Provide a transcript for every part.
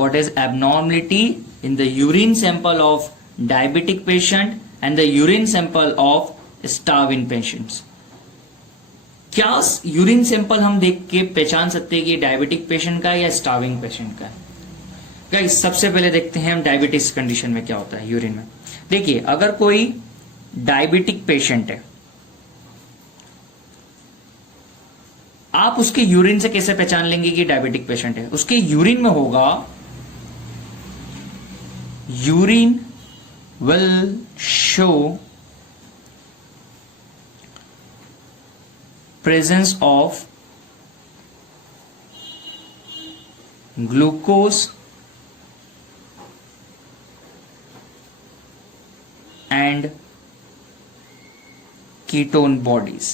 what is abnormality in the urine sample of diabetic patient and the urine sample of starving patients. क्या urine sample हम देख के पहचान सकते हैं कि डायबिटिक पेशेंट का या स्टार्विंग पेशेंट का है? गाइस सबसे पहले देखते हैं हम डायबिटिक्स कंडीशन में क्या होता है यूरिन में। देखिए अगर कोई डायबिटिक पेशेंट है, आप उसके यूरिन से कैसे पहचान लेंगे कि डायबिटिक पेशेंट है? उसके यूरिन में होगा, urine will show presence of glucose and ketone bodies.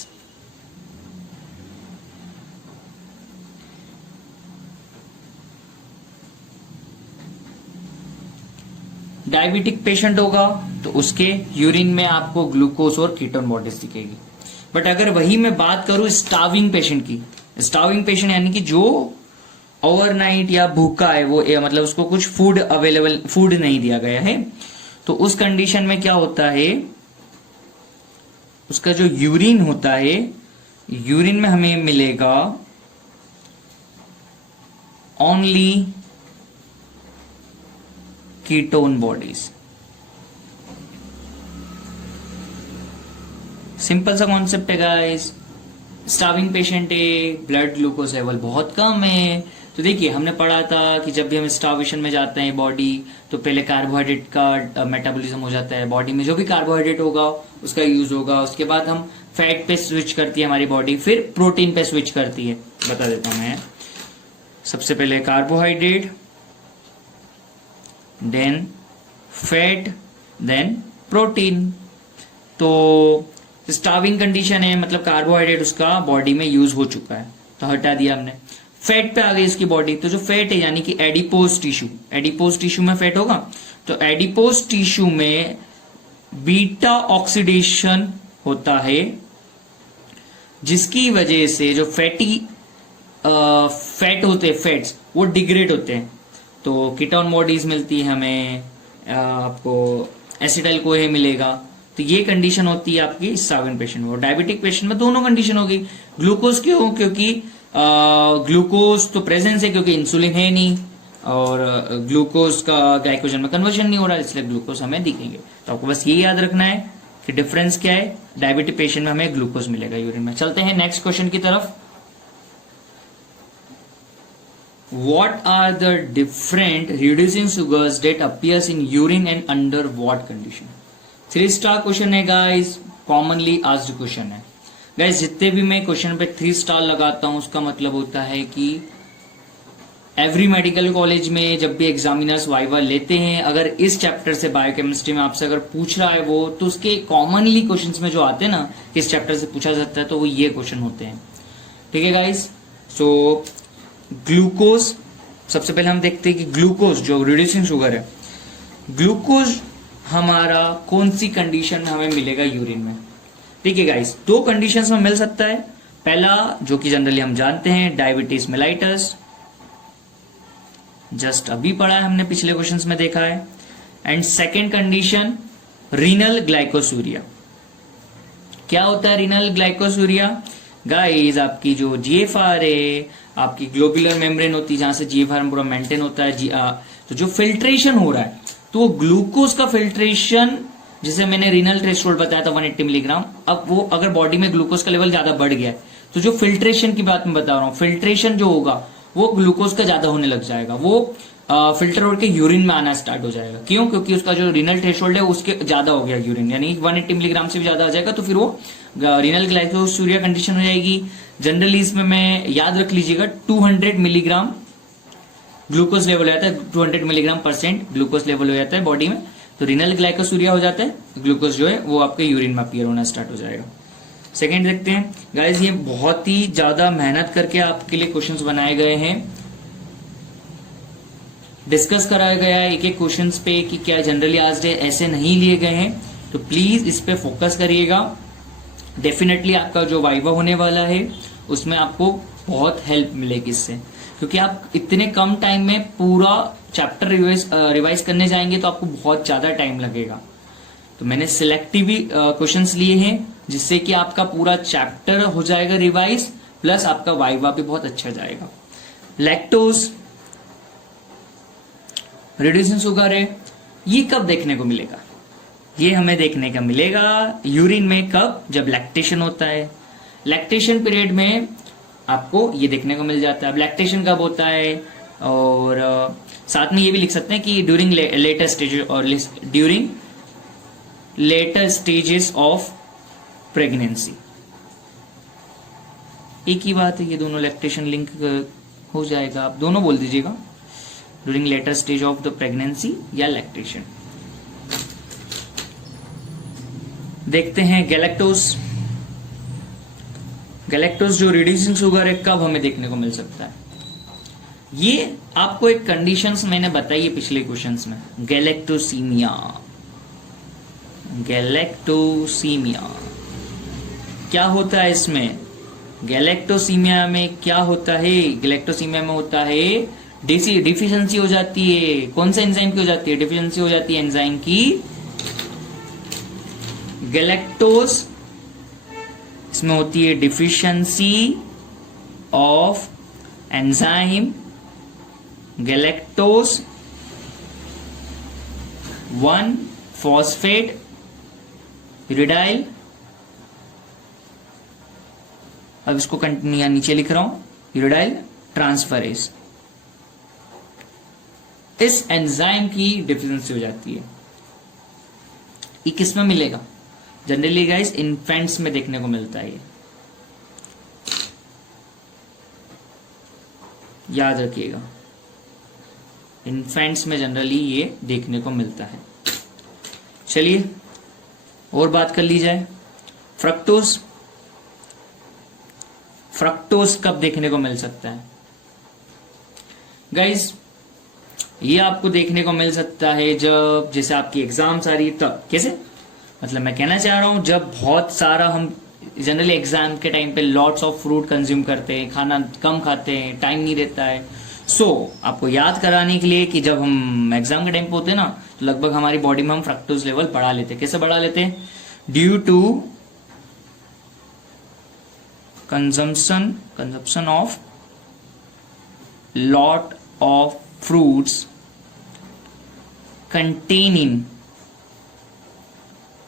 Diabetic patient होगा तो उसके यूरिन में आपको ग्लूकोज और कीटोन बॉडीज दिखेगी। बट अगर वही मैं बात करूं स्टार्विंग पेशेंट की, स्टार्विंग पेशेंट यानी कि जो ओवरनाइट या भूखा है, वो मतलब उसको कुछ फूड नहीं दिया गया है, तो उस कंडीशन में क्या होता है, उसका जो यूरिन होता है, यूरिन में हमें मिलेगा ओनली कीटोन बॉडीज। सिंपल सा कॉन्सेप्ट है गाइस। स्टार्विंग पेशेंट है, ब्लड ग्लूकोज लेवल बहुत कम है, तो देखिए हमने पढ़ा था कि जब भी हम स्टार्वेशन में जाते हैं बॉडी, तो पहले कार्बोहाइड्रेट का मेटाबॉलिज्म हो जाता है, बॉडी में जो भी कार्बोहाइड्रेट होगा उसका यूज होगा, उसके बाद हम फैट पे स्विच करती है हमारी बॉडी, फिर प्रोटीन पे स्विच करती है। बता देता हूं मैं, सबसे पहले carbohydrate, then fat, then protein. तो स्टार्विंग कंडीशन है, मतलब कार्बोहाइड्रेट उसका बॉडी में यूज हो चुका है तो हटा दिया हमने। फैट पे आ गई इसकी बॉडी, तो जो फैट है यानी कि एडिपोज टिश्यू, एडिपोज टिश्यू में फैट होगा, तो एडिपोज टिश्यू में बीटा ऑक्सीडेशन होता है, जिसकी वजह से जो फैट होते हैं, फैट्स वो डिग्रेड होते हैं, तो कीटोन बॉडीज मिलती है हमें, आपको एसिटाइल कोहे मिलेगा। तो ये कंडीशन होती है आपकी स्टार्विंग पेशेंट में। और डायबिटिक पेशेंट में दोनों कंडीशन होगी। ग्लूकोज क्यों? क्योंकि ग्लूकोज तो प्रेजेंस है, क्योंकि इंसुलिन है नहीं और ग्लूकोज का ग्लाइकोजन में कन्वर्जन नहीं हो रहा, इसलिए ग्लूकोज हमें दिखेंगे। तो आपको बस ये याद रखना है कि डिफरेंस क्या है, डायबिटिक पेशेंट में हमें ग्लूकोज मिलेगा यूरिन में। चलते हैं नेक्स्ट क्वेश्चन की तरफ। What are the different reducing sugars that appears in urine and under what condition? 3 star question है गाइस, कॉमनली आस्क्ड क्वेश्चन है गाइस। जितने भी मैं क्वेश्चन पे 3 स्टार लगाता हूं उसका मतलब होता है कि एवरी मेडिकल कॉलेज में जब भी एग्जामिनर्स वाइवा लेते हैं, अगर इस चैप्टर से बायोकेमिस्ट्री में आपसे अगर पूछ रहा है वो, तो उसके कॉमनली क्वेश्चंस में जो आते हैं ना कि इस चैप्टर से पूछा जाता है, तो वो ये क्वेश्चन होते हैं। ठीक है गाइस। सो ग्लूकोज, सबसे पहले हम देखते हैं कि ग्लूकोज जो रिड्यूसिंग शुगर है, ग्लूकोज हमारा कौन सी कंडीशन में हमें मिलेगा यूरिन में? देखिए गाइस, 2 कंडीशंस में मिल सकता है। पहला जो कि जनरली हम जानते हैं, डायबिटीज मेलाइटस, जस्ट अभी पढ़ा है हमने, पिछले क्वेश्चंस में देखा है। And second condition renal glycosuria. क्या होता है रीनल ग्लाइकोसूरिया? गाइस आपकी जो जीएफआर है, आपकी ग्लोबुलर मेम्ब्रेन होती है जहां से जीएफआर पूरा मेंटेन होता है, तो जो फिल्ट्रेशन हो रहा है, तो वो ग्लूकोज का फिल्ट्रेशन, जिसे मैंने रीनल थ्रेशोल्ड बताया था 180 मिलीग्राम, अब वो अगर बॉडी में ग्लूकोज का लेवल ज्यादा बढ़ गया है, तो जो फिल्ट्रेशन की बात मैं बता रहा हूं, फिल्ट्रेशन जो होगा वो ग्लूकोज का ज्यादा होने लग जाएगा, वो फिल्टर होकर के यूरिन में आना स्टार्ट हो जाएगा। क्यों? क्योंकि उसका जो रीनल थ्रेशोल्ड है उसके ज्यादा हो गया यूरिन, यानी 180 मिलीग्राम से भी ज्यादा आ जाएगा, तो फिर वो रीनल ग्लाइकोसूरिया कंडीशन हो जाएगी। जनरली इसमें मैं याद रख लीजिएगा 200 मिलीग्राम ग्लूकोज लेवल हो जाता है, 200 मिलीग्राम % ग्लूकोज लेवल हो जाता है बॉडी में, तो रीनल ग्लाइकोसूरिया हो जाता है, ग्लूकोज जो है वो आपके यूरिन में अपीयर होना स्टार्ट हो जाएगा। सेकेंड देखते हैं गाइज, ये बहुत ही ज्यादा मेहनत करके आपके लिए क्वेश्चंस बनाए गए हैं, डिस्कस कराया गया है एक एक क्वेश्चन पे कि क्या जनरली आज डे ऐसे नहीं लिए गए हैं, तो प्लीज इस पे फोकस करिएगा। डेफिनेटली आपका जो वाइवा होने वाला है उसमें आपको बहुत हेल्प मिलेगी इससे। क्योंकि आप इतने कम टाइम में पूरा चैप्टर रिवाइज करने जाएंगे तो आपको बहुत ज्यादा टाइम लगेगा। तो मैंने सिलेक्टिव क्वेश्चंस लिए हैं जिससे कि आपका पूरा चैप्टर हो जाएगा रिवाइज, प्लस आपका वाइवा भी बहुत अच्छा जाएगा। लैक्टोज, रिड्यूसिंग शुगर है, ये कब देखने को मिलेगा? ये हमें देखने का मिलेगा यूरिन में। कब? जब लैक्टेशन होता है। लैक्टेशन पीरियड में आपको ये देखने को मिल जाता है। लैक्टेशन कब होता है? और साथ में ये भी लिख सकते हैं कि ड्यूरिंग लेटर स्टेज और during later stages of pregnancy. एक ही बात है, ये दोनों लैक्टेशन लिंक हो जाएगा, आप दोनों बोल दीजिएगा, during later stage of the pregnancy या लैक्टेशन। देखते हैं गैलेक्टोज। गैलेक्टोज जो रिड्यूसिंग शुगर है, कब हमें देखने को मिल सकता है? ये आपको एक कंडीशंस मैंने बताई है पिछले क्वेश्चंस में, गैलेक्टोसीमिया। गैलेक्टोसीमिया क्या होता है इसमें? गैलेक्टोसीमिया में क्या होता है? गैलेक्टोसीमिया में होता है डिफिशियंसी हो जाती है। कौन सा एंजाइम की हो जाती है? डिफिशियंसी हो जाती है एंजाइम की गैलेक्टोज। इसमें होती है डिफिशियंसी ऑफ एंजाइम गैलेक्टोज 1-फॉस्फेट पिरिडाइल। अब इसको कंटिन्यू नीचे लिख रहा हूं, पिरिडाइल ट्रांसफरेज। इस एंजाइम की डिफिशियंसी हो जाती है। ये किस में मिलेगा? जनरली गाइस इन्फेंट्स में देखने को मिलता है। याद रखिएगा, इन्फेंट्स में जनरली ये देखने को मिलता है। चलिए और बात कर ली जाए। फ्रक्टोज। फ्रक्टोज कब देखने को मिल सकता है? गाइस ये आपको देखने को मिल सकता है जब जैसे आपकी एग्जाम्स आ रही है तब। कैसे? मतलब मैं कहना चाह रहा हूं जब बहुत सारा हम जनरली एग्जाम के टाइम पे लॉट्स ऑफ फ्रूट कंज्यूम करते हैं, खाना कम खाते हैं, टाइम नहीं रहता है। आपको याद कराने के लिए कि जब हम एग्जाम के टाइम पे होते हैं ना, तो लगभग हमारी बॉडी में हम फ्रक्टोज लेवल बढ़ा लेते हैं। कैसे बढ़ा लेते हैं? Due to consumption of lot of fruits containing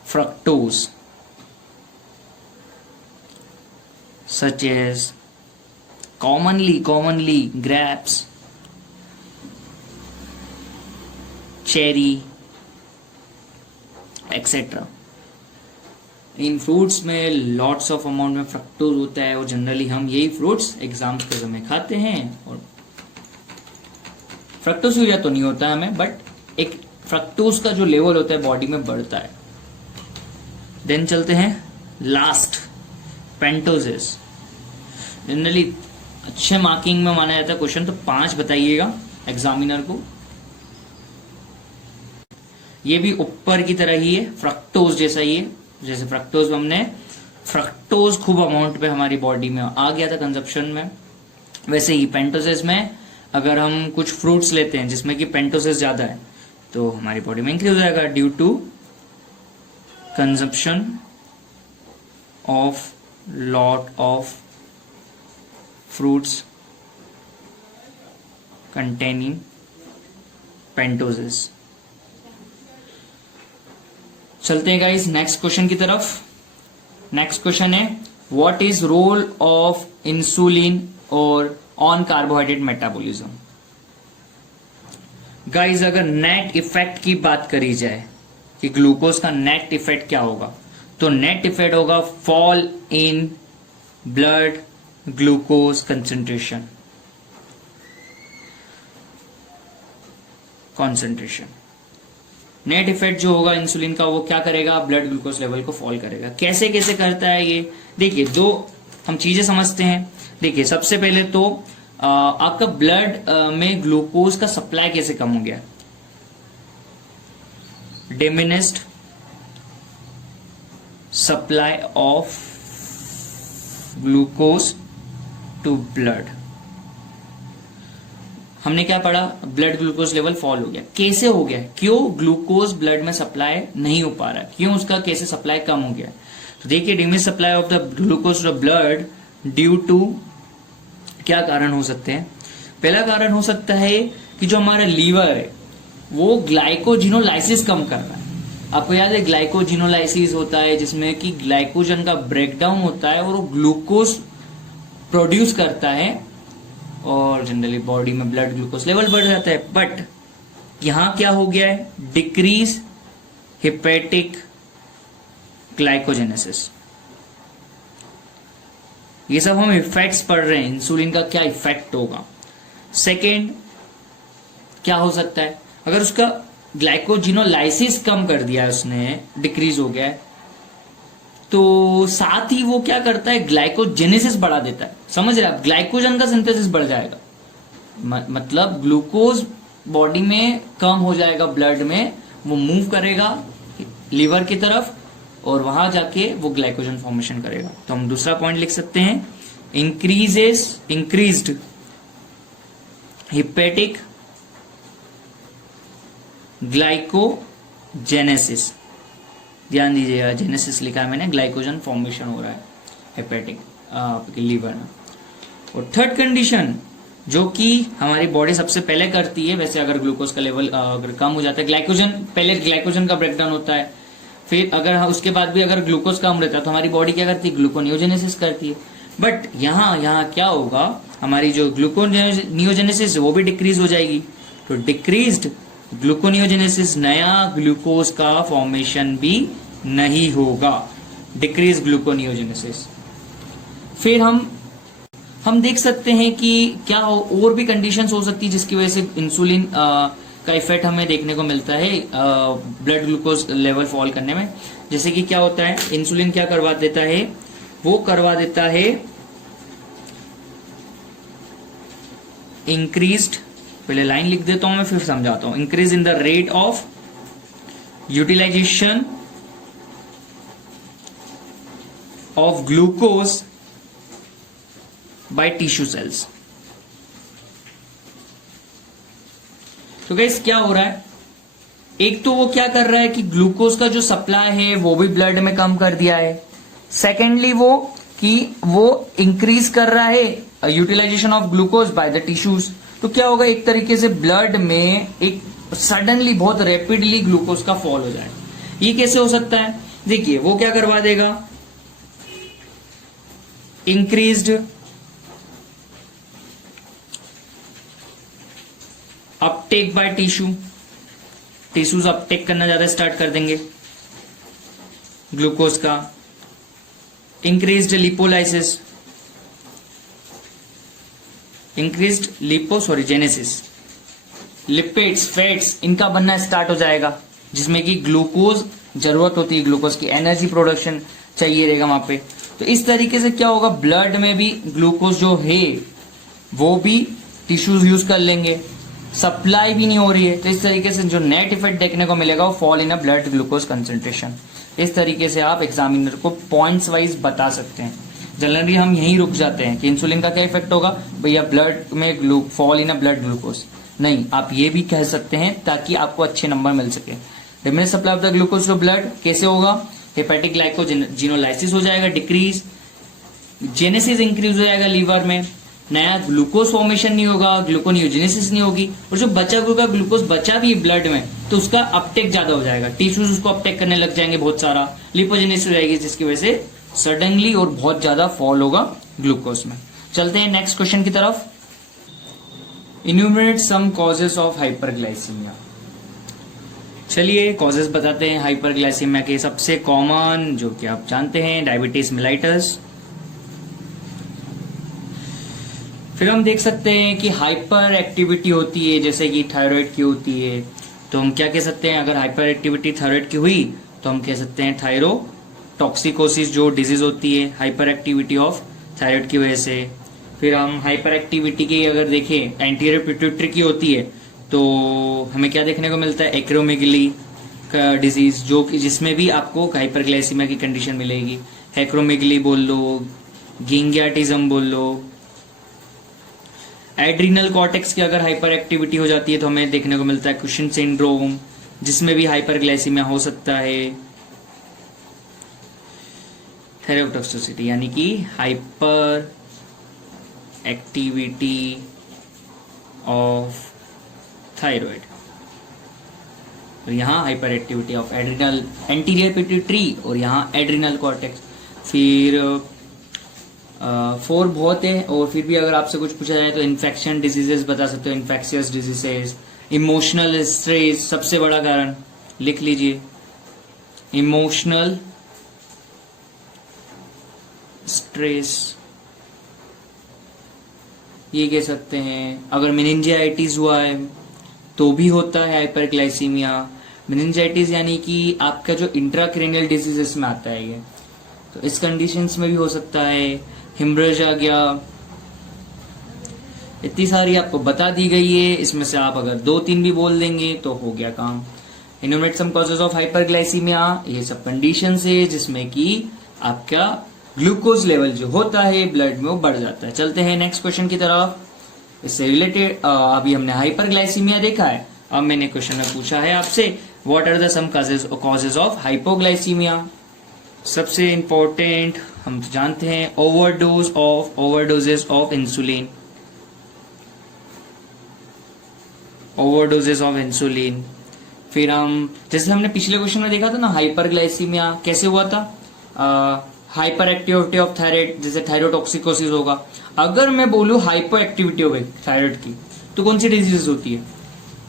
fructose such as commonly grapes, cherry, etc. इन फ्रूट्स में लॉट्स ऑफ अमाउंट में फ्रक्टोज होता है और जनरली हम यही फ्रूट्स एग्जाम्स के समय खाते हैं। और फ्रक्टोज यूरिया तो नहीं होता है हमें, बट एक फ्रक्टोज का जो लेवल होता है बॉडी में बढ़ता है। देन चलते हैं लास्ट, पेंटोजेस। जनरली अच्छे मार्किंग में माना जाता है क्वेश्चन, तो 5 बताइएगा एग्जामिनर को। ये भी ऊपर की तरह ही है, फ्रक्टोज जैसा ही है। जैसे फ्रक्टोज हमने फ्रक्टोज खूब अमाउंट पे हमारी बॉडी में आ गया था कंजप्शन में, वैसे ही पेंटोजेस में अगर हम कुछ फ्रूट्स लेते हैं जिसमें कि पेंटोजेस ज्यादा है तो हमारी बॉडी में इंक्रीज हो जाएगा due to consumption of lot of fruits containing pentoses. चलते हैं गाइस नेक्स्ट क्वेश्चन की तरफ। नेक्स्ट क्वेश्चन है what is role of insulin और ऑन कार्बोहाइड्रेट मेटाबॉलिज्म। गाइस अगर नेट इफेक्ट की बात करी जाए कि ग्लूकोज का नेट इफेक्ट क्या होगा, तो नेट इफेक्ट होगा fall in blood glucose concentration. Net effect जो होगा इंसुलिन का वो क्या करेगा? ब्लड ग्लूकोज लेवल को फॉल करेगा। कैसे कैसे करता है ये? देखिए दो हम चीजें समझते हैं। देखिए सबसे पहले तो आपका ब्लड में ग्लूकोज का सप्लाई कैसे कम हो गया? Diminished supply of glucose to blood. हमने क्या पढ़ा, ब्लड ग्लूकोज लेवल फॉल हो गया। कैसे हो गया, क्यों ग्लूकोज ब्लड में सप्लाई नहीं हो पा रहा, क्यों उसका कैसे सप्लाई कम हो गया। तो देखिए diminish supply of the glucose to blood due to, क्या कारण हो सकते हैं। पहला कारण हो सकता है कि जो हमारा लीवर है वो ग्लाइकोजिनोलाइसिस कम कर रहा है। आपको याद है ग्लाइकोजिनोलाइसिस होता है जिसमें कि ग्लाइकोजन का ब्रेकडाउन होता है और वो ग्लूकोज प्रोड्यूस करता है और जनरली बॉडी में ब्लड ग्लूकोज लेवल बढ़ जाता है। बट यहां क्या हो गया है, डिक्रीज हेपेटिक ग्लाइकोजेनेसिस। ये सब हम इफेक्ट्स पढ़ रहे हैं, इंसुलिन का क्या इफेक्ट होगा। सेकेंड क्या हो सकता है, अगर उसका ग्लाइकोजिनोलाइसिस कम कर दिया है उसने, डिक्रीज हो गया है, तो साथ ही वो क्या करता है, ग्लाइकोजेनेसिस बढ़ा देता है। समझ रहे आप, ग्लाइकोजन का सिंथेसिस बढ़ जाएगा, मतलब ग्लूकोज बॉडी में कम हो जाएगा, ब्लड में वो मूव करेगा लीवर की तरफ और वहां जाके वो ग्लाइकोजन फॉर्मेशन करेगा। तो हम दूसरा पॉइंट लिख सकते हैं, इंक्रीज्ड हेपेटिक ग्लाइकोजेनेसिस। ध्यान दीजिएगा, जेनेसिस लिखा है मैंने, ग्लाइकोजन फॉर्मेशन हो रहा है हेपेटिक लीवर में। और थर्ड कंडीशन जो कि हमारी बॉडी सबसे पहले करती है, वैसे अगर ग्लूकोज का लेवल अगर कम हो जाता है, ग्लाइकोजन पहले ग्लाइकोजन का ब्रेकडाउन होता है, फिर अगर उसके बाद भी अगर ग्लूकोज कम रहता है तो हमारी बॉडी क्या करती है, ग्लूकोनियोजेनेसिस करती है। बट यहाँ क्या होगा, हमारी जो ग्लूकोनियोजेनेसिस वो भी डिक्रीज हो जाएगी। तो डिक्रीज्ड ग्लूकोनियोजेनेसिस, नया ग्लूकोज का फॉर्मेशन भी नहीं होगा, डिक्रीज ग्लूकोनियोजेनेसिस। फिर हम देख सकते हैं कि क्या और भी कंडीशंस हो सकती है जिसकी वजह से इंसुलिन का इफेक्ट हमें देखने को मिलता है ब्लड ग्लूकोज लेवल फॉल करने में। जैसे कि क्या होता है, इंसुलिन क्या करवा देता है, वो करवा देता है इंक्रीज्ड, पहले लाइन लिख देता हूं मैं फिर समझाता हूं, increase in the rate of utilization of glucose by tissue cells. तो गाइस क्या हो रहा है, एक तो वो क्या कर रहा है कि ग्लूकोज का जो सप्लाई है वो भी ब्लड में कम कर दिया है। सेकेंडली वो इंक्रीज कर रहा है utilization of glucose by the tissues. तो क्या होगा, एक तरीके से ब्लड में एक सडनली बहुत रैपिडली ग्लूकोज का फॉल हो जाएगा। ये कैसे हो सकता है, देखिए वो क्या करवा देगा, increased uptake by tissues uptake करना ज्यादा स्टार्ट कर देंगे ग्लूकोज का। Increased lipolysis, increased genesis, lipids fats इनका बनना स्टार्ट हो जाएगा, जिसमें कि ग्लूकोज जरूरत होती है, ग्लूकोज की एनर्जी प्रोडक्शन चाहिए रहेगा वहां पे। तो इस तरीके से क्या होगा, ब्लड में भी ग्लूकोज जो है वो भी टिश्यूज यूज कर लेंगे, सप्लाई भी नहीं हो रही है। तो इस तरीके से जो नेट इफेक्ट देखने को मिलेगा वो fall in a blood glucose concentration. इस तरीके से आप एग्जामिनर को पॉइंट्स वाइज बता सकते हैं। जनरली हम यहीं रुक जाते हैं कि इंसुलिन का क्या इफेक्ट होगा, भैया ब्लड में fall in a blood glucose. नहीं, आप ये भी कह सकते हैं ताकि आपको अच्छे नंबर मिल सके। Diminish supply of the glucose to blood कैसे होगा, हेपेटिक ग्लाइकोजिनोलाइसिस हो जाएगा, डिक्रीज जेनेसिस इंक्रीज हो जाएगा लीवर में, नया ग्लूकोज फॉर्मेशन नहीं होगा, ग्लूकोनियोजेनेसिस नहीं होगी, और जो बचा हुआ ग्लूकोज बचा भी ब्लड में तो उसका अपटेक ज्यादा हो जाएगा, टिश्यूज उसको अपटेक करने लग जाएंगे बहुत सारा, लिपोजेनेसिस हो जाएगी, जिसकी वजह से सडनली और बहुत ज्यादा फॉल होगा ग्लूकोज में। चलते हैं नेक्स्ट क्वेश्चन की तरफ। Enumerate some causes of hyperglycemia. चलिए कॉजेस बताते हैं हाइपरग्लाइसीमिया के। सबसे कॉमन जो कि आप जानते हैं, डायबिटीज मेलाइटस। फिर हम देख सकते हैं कि हाइपर एक्टिविटी होती है, जैसे कि थायराइड की होती है, तो हम क्या कह सकते हैं, अगर हाइपर एक्टिविटी थायराइड की हुई तो हम कह सकते हैं थायरोटॉक्सिकोसिस जो डिजीज होती है हाइपर एक्टिविटी ऑफ थायराइड की वजह से। फिर हम हाइपर एक्टिविटी की अगर देखें एंटीरियर पिट्यूटरी की होती है तो हमें क्या देखने को मिलता है, एक्रोमेगली का डिजीज, जो कि जिसमें भी आपको हाइपरग्लाइसीमिया की कंडीशन मिलेगी। एक्रोमेगली बोल लो, गिंगियाटिज्म बोल लो। एड्रिनल कॉर्टेक्स की अगर हाइपर एक्टिविटी हो जाती है तो हमें देखने को मिलता है कुशन सिंड्रोम, जिसमें भी हाइपरग्लाइसीमिया हो सकता है। थेरोटॉक्सिसिटी यानी कि हाइपर एक्टिविटी ऑफ थायराइड, तो यहाँ hyper activity of adrenal anterior pituitary और यहाँ एड्रिनल कॉर्टेक्स। फिर 4 बहुत है, और फिर भी अगर आपसे कुछ पूछा जाए तो इन्फेक्शन डिजीजेस बता सकते हो, इन्फेक्शियस डिजीजेस, इमोशनल स्ट्रेस सबसे बड़ा कारण लिख लीजिए, इमोशनल स्ट्रेस ये कह सकते हैं। अगर मेनिंजाइटिस हुआ है तो भी होता है हाइपरग्लाइसीमिया। मेनिंजाइटिस यानी कि आपका जो इंट्राक्रेनियल डिजीजेस में आता है ये, तो इस कंडीशंस में भी हो सकता है। हिमरेज आ गया, इतनी सारी आपको बता दी गई है, इसमें से आप अगर 2-3 भी बोल देंगे तो हो गया काम। इनोमेट सम कॉजेज ऑफ हाइपरग्लाइसीमिया, ये सब कंडीशंस है जिसमें कि आपका ग्लूकोज लेवल जो होता है ब्लड में वो बढ़ जाता है। चलते हैं नेक्स्ट क्वेश्चन की तरफ। इससे रिलेटेड अभी हमने हाइपरग्लाइसीमिया देखा है, अब मैंने क्वेश्चन में पूछा है आपसे what are the some causes of hypoglycemia. सबसे इंपॉर्टेंट हम जानते हैं overdoses of insulin, overdoses of insulin. फिर हम जैसे हमने पिछले क्वेश्चन में देखा था ना हाइपरग्लाइसीमिया कैसे हुआ था, हाइपर एक्टिविटी ऑफ थायराइड, जैसे थायरोटॉक्सिकोसिस होगा। अगर मैं बोलूं हाइपो एक्टिविटी हो गई थायराइड की तो कौन सी डिजीज होती है,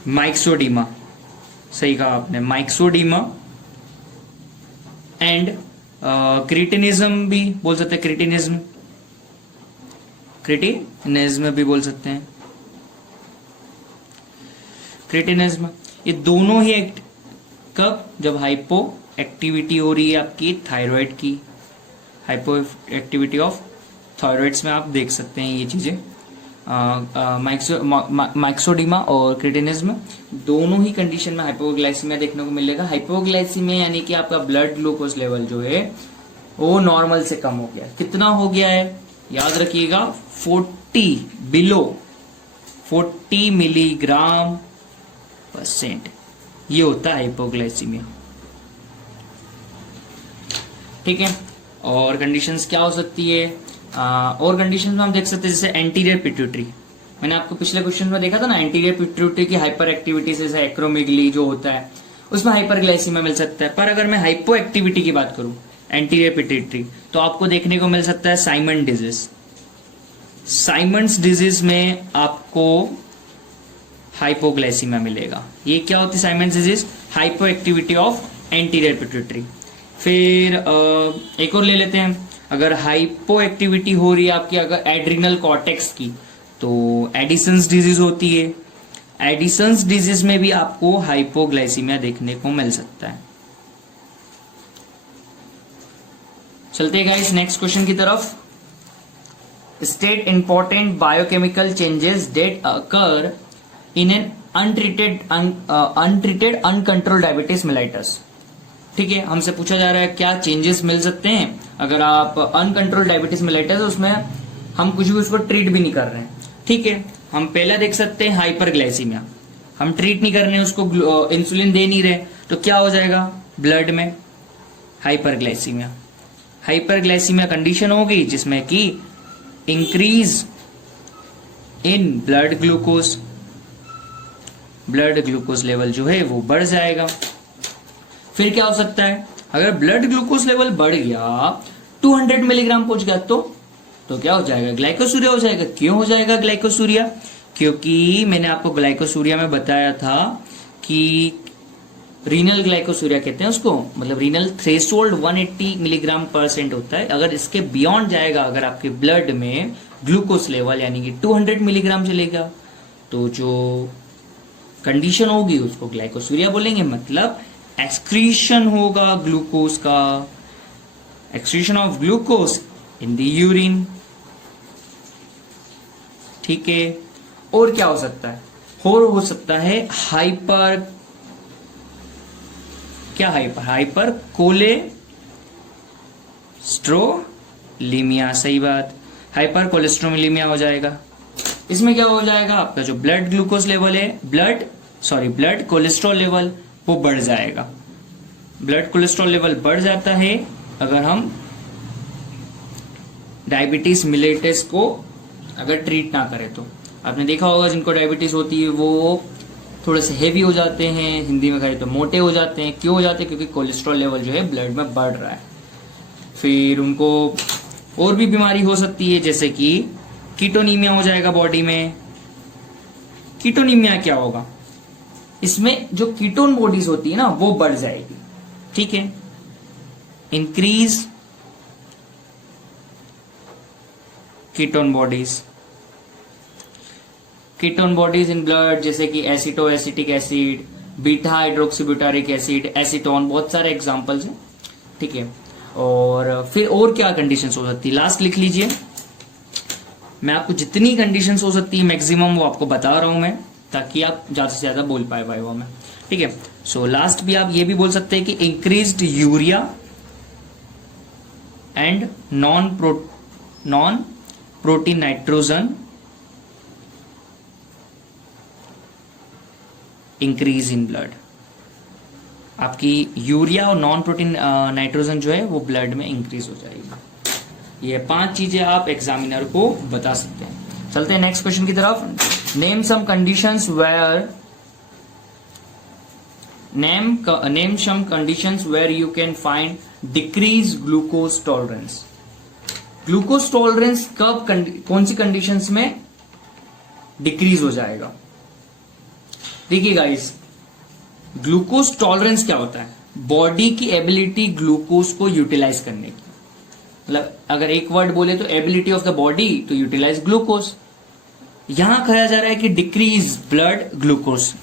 माइक्सोडीमा, सही कहा आपने, माइक्सोडीमा। एंड क्रिटिनिज्म भी बोल सकते हैं, क्रिटिनिज्म भी बोल सकते हैं, क्रिटिनिज्म। ये दोनों ही कब, जब हाइपो एक्टिविटी हो रही है आपकी थायराइड की, हाइपो एक्टिविटी ऑफ थायराइड्स में आप देख सकते हैं ये चीजें। माइक्सोडीमा और क्रिटिनिज्म दोनों ही कंडीशन में हाइपोग्लाइसीमिया देखने को मिलेगा। हाइपोग्लाइसीमिया यानी कि आपका ब्लड ग्लूकोज लेवल जो है वो नॉर्मल से कम हो गया। कितना हो गया है याद रखिएगा, 40 बिलो 40 मिलीग्राम %, ये होता है हाइपोग्लाइसीमिया। ठीक है, और कंडीशंस क्या हो सकती है, और कंडीशंस में हम देख सकते हैं जैसे एंटीरियर पिट्यूटरी। मैंने आपको पिछले क्वेश्चन में देखा था ना, एंटीरियर पिट्यूटरी की हाइपर एक्टिविटी से जैसे एक्रोमेगली जो होता है उसमें हाइपरग्लाइसीमिया मिल सकता है। पर अगर मैं हाइपो एक्टिविटी की बात करूं एंटीरियर पिट्यूटरी, तो आपको देखने को मिल सकता है साइमन डिजीज। साइमन्स डिजीज में आपको हाइपोग्लाइसीमिया मिलेगा। ये क्या होती है Simons disease, hypo activity of anterior pituitary. फिर एक और ले लेते हैं, अगर हाइपो एक्टिविटी हो रही है आपकी अगर एड्रिनल कॉर्टेक्स की, तो एडिसन्स डिजीज होती है। एडिसन्स डिजीज में भी आपको हाइपोग्लाइसीमिया देखने को मिल सकता है। चलते हैं गाइस नेक्स्ट क्वेश्चन की तरफ। State important biochemical changes that occur in an untreated uncontrolled diabetes mellitus. ठीक है, हमसे पूछा जा रहा है क्या चेंजेस मिल सकते हैं अगर आप अनकंट्रोल्ड डायबिटीज मेलाइटस, उसमें हम कुछ भी उसको ट्रीट भी नहीं कर रहे हैं। ठीक है, हम पहला देख सकते हैं हाइपरग्लाइसीमिया, हम ट्रीट नहीं कर रहे हैं उसको, इंसुलिन दे नहीं रहे, तो क्या हो जाएगा ब्लड में हाइपरग्लाइसीमिया। हाइपरग्लाइसीमिया कंडीशन होगी जिसमें कि increase in blood glucose level जो है वो बढ़ जाएगा। फिर क्या हो सकता है, अगर ब्लड ग्लूकोज लेवल बढ़ गया 200 मिलीग्राम पहुंच गया तो क्या हो जाएगा, ग्लाइकोसूरिया हो जाएगा। क्यों हो जाएगा ग्लाइकोसूरिया, क्योंकि मैंने आपको ग्लाइकोसूरिया में बताया था कि रीनल ग्लाइकोसूरिया कहते हैं उसको, मतलब रीनल थ्रेशोल्ड 180 मिलीग्राम % होता है। अगर इसके बियॉन्ड जाएगा, अगर आपके ब्लड में ग्लूकोज लेवल यानी कि 200 मिलीग्राम चलेगा, तो जो कंडीशन होगी उसको ग्लाइकोसूरिया बोलेंगे। मतलब एक्सक्रीशन होगा ग्लूकोज का, excretion of glucose in the urine. ठीक है, और क्या हो सकता है, और हो सकता है हाइपर कोलेस्ट्रोलीमिया। सही बात, हाइपर कोलेस्ट्रोलीमिया हो जाएगा। इसमें क्या हो जाएगा, आपका जो ब्लड ग्लूकोज लेवल है, ब्लड कोलेस्ट्रॉल लेवल वो बढ़ जाएगा। ब्लड कोलेस्ट्रॉल लेवल बढ़ जाता है अगर हम डायबिटीज मिलेटस को अगर ट्रीट ना करें तो। आपने देखा होगा जिनको डायबिटीज होती है वो थोड़े से हेवी हो जाते हैं, हिंदी में कहें तो मोटे हो जाते हैं। क्यों हो जाते हैं? क्योंकि कोलेस्ट्रॉल लेवल जो है ब्लड में बढ़ रहा है। फिर उनको और भी बीमारी हो सकती है, जैसे कि कीटोनीमिया हो जाएगा बॉडी में। कीटोनीमिया क्या होगा? इसमें जो कीटोन बॉडीज होती है ना वो बढ़ जाएगी, ठीक है। Increase ketone bodies in blood, जैसे कि एसिटोएसिटिक एसिड, बीटा हाइड्रोक्सीब्यूटारिक एसिड, एसीटोन, बहुत सारे एग्जांपल्स हैं, ठीक है। और फिर और क्या कंडीशंस हो सकती है, लास्ट लिख लीजिए। मैं आपको जितनी कंडीशंस हो सकती है मैक्सिमम वो आपको बता रहा हूं मैं, ताकि आप ज्यादा से ज्यादा बोल पाए वाइवा में, ठीक है। सो लास्ट भी आप ये भी बोल सकते हैं कि increased urea and non protein nitrogen increase in blood. आपकी यूरिया और नॉन प्रोटीन नाइट्रोजन जो है वो ब्लड में इंक्रीज हो जाएगी। ये 5 चीजें आप एग्जामिनर को बता सकते हैं। चलते हैं नेक्स्ट क्वेश्चन की तरफ। Name some conditions where you can find decrease glucose tolerance. Glucose tolerance कब कौन सी कंडीशंस में डिक्रीज हो जाएगा? देखिए गाइस, ग्लूकोज टॉलरेंस क्या होता है? बॉडी की एबिलिटी ग्लूकोज को यूटिलाइज करने की। मतलब अगर एक वर्ड बोले तो ability of the body to utilize glucose. यहां कहा जा रहा है कि डिक्रीज ब्लड ग्लूकोज,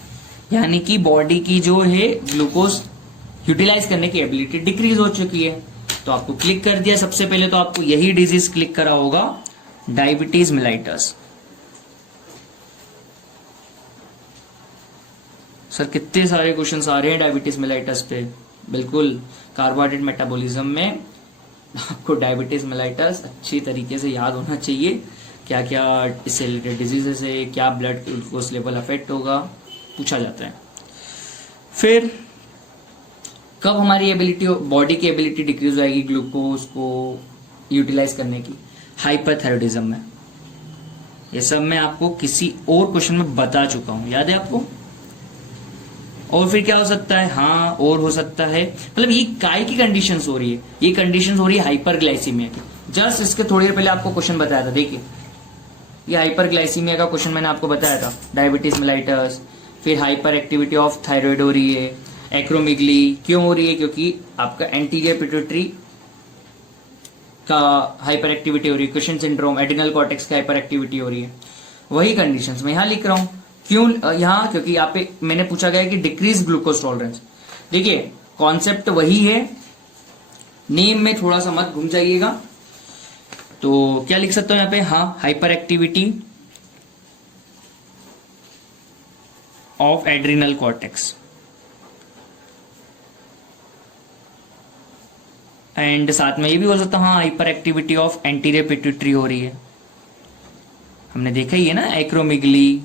यानी कि बॉडी की जो है ग्लूकोज यूटिलाइज करने की एबिलिटी डिक्रीज हो चुकी है। तो आपको क्लिक कर दिया, सबसे पहले तो आपको यही डिजीज क्लिक करा होगा, डायबिटीज मिलाइटस। सर कितने सारे क्वेश्चंस आ रहे हैं डायबिटीज मिलाइटस पे। बिल्कुल, कार्बोहाइड्रेट मेटाबॉलिज्म में आपको डायबिटीज मिलाइटस अच्छी तरीके से याद होना चाहिए। क्या क्या इससे रिलेटेड डिजीजेस है, क्या ब्लड ग्लूकोज लेवल अफेक्ट होगा, पूछा जाता है। फिर कब हमारी एबिलिटी, बॉडी की एबिलिटी डिक्रीज हो जाएगी ग्लूकोज को यूटिलाइज करने की? हाइपरथायराइडिज्म में। ये सब मैं आपको किसी और क्वेश्चन में बता चुका हूं, याद है आपको? और फिर क्या हो सकता है? हाँ, और हो सकता है, मतलब ये काय की कंडीशंस हो रही है? ये कंडीशंस हो रही है हाइपरग्लाइसीमिया की। जस्ट इसके थोड़ी देर पहले आपको क्वेश्चन बताया था, देखिए ये हाइपरग्लाइसीमिया का क्वेश्चन मैंने आपको बताया था, डायबिटीज मेलाइटस। फिर हाइपर एक्टिविटी ऑफ थायराइड हो रही है, एक्रोमिगली क्यों हो रही है? क्योंकि आपका एंटीरियर पिट्यूटरी का हाइपर एक्टिविटी हो रही है, क्वेश्चन सिंड्रोम, एड्रिनल कॉर्टेक्स की हाइपर एक्टिविटी हो रही है। वही कंडीशंस मैं यहां लिख रहा हूं। क्यों यहां? क्योंकि यहाँ पे मैंने पूछा गया कि डिक्रीज ग्लूकोज टॉलरेंस। देखिए कॉन्सेप्ट वही है, नेम में थोड़ा सा मत घूम जाइएगा। तो क्या लिख सकता हूं यहाँ पे? हाँ, hyper activity of adrenal cortex and साथ में ये भी बोल सकता हूं, हाँ, hyper activity of anterior pituitary हो रही है। हमने देखा ही है ना, एक्रोमिगली।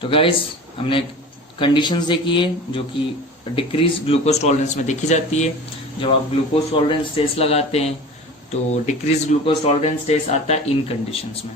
तो गाइस हमने कंडीशंस देखी है जो कि डिक्रीज ग्लूकोज टॉलरेंस में देखी जाती है। जब आप ग्लूकोज टॉलरेंस टेस्ट लगाते हैं तो डिक्रीज ग्लूकोज टॉलरेंस टेस्ट आता है इन कंडीशंस में।